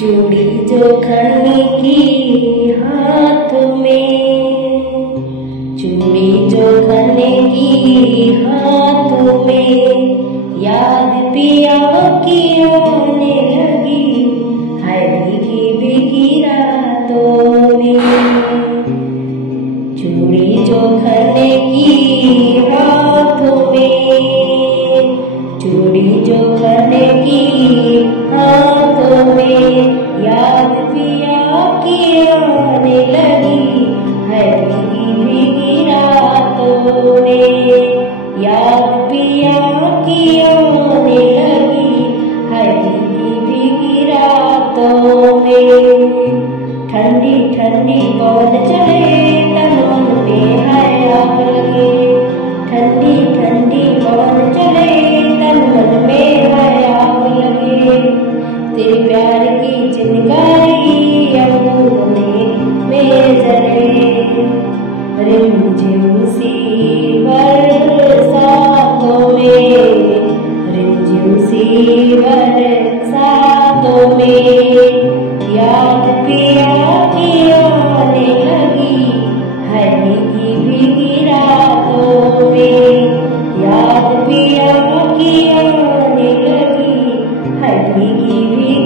चूड़ी जो खन्नी की हाथ में, चूड़ी जो खन्नी की हाथ में, याद पिया की आने लगी है भीगी भीगी रातों में। चूड़ी जो खन्नी की हाथ में, चूड़ी जो खन्नी की हाथों में, याद पिया की आने लगी है भीगी भीगी रातों में। याद पिया की आने लगी है भीगी भीगी रातों में। ठंडी ठंडी पवन चले तन मन में है आग लगे, ठंडी ठंडी पवन चले तन मन में है आग लगे। तेरे प्यार की चिंगारी अंगूर में जले, रिमझिम सी बरसातों में, रिमझिम सी बरसातों में, याद पिया की आने लगी है भीगी भीगी रातों में। याद पिया की आने लगी है भीगी भीगी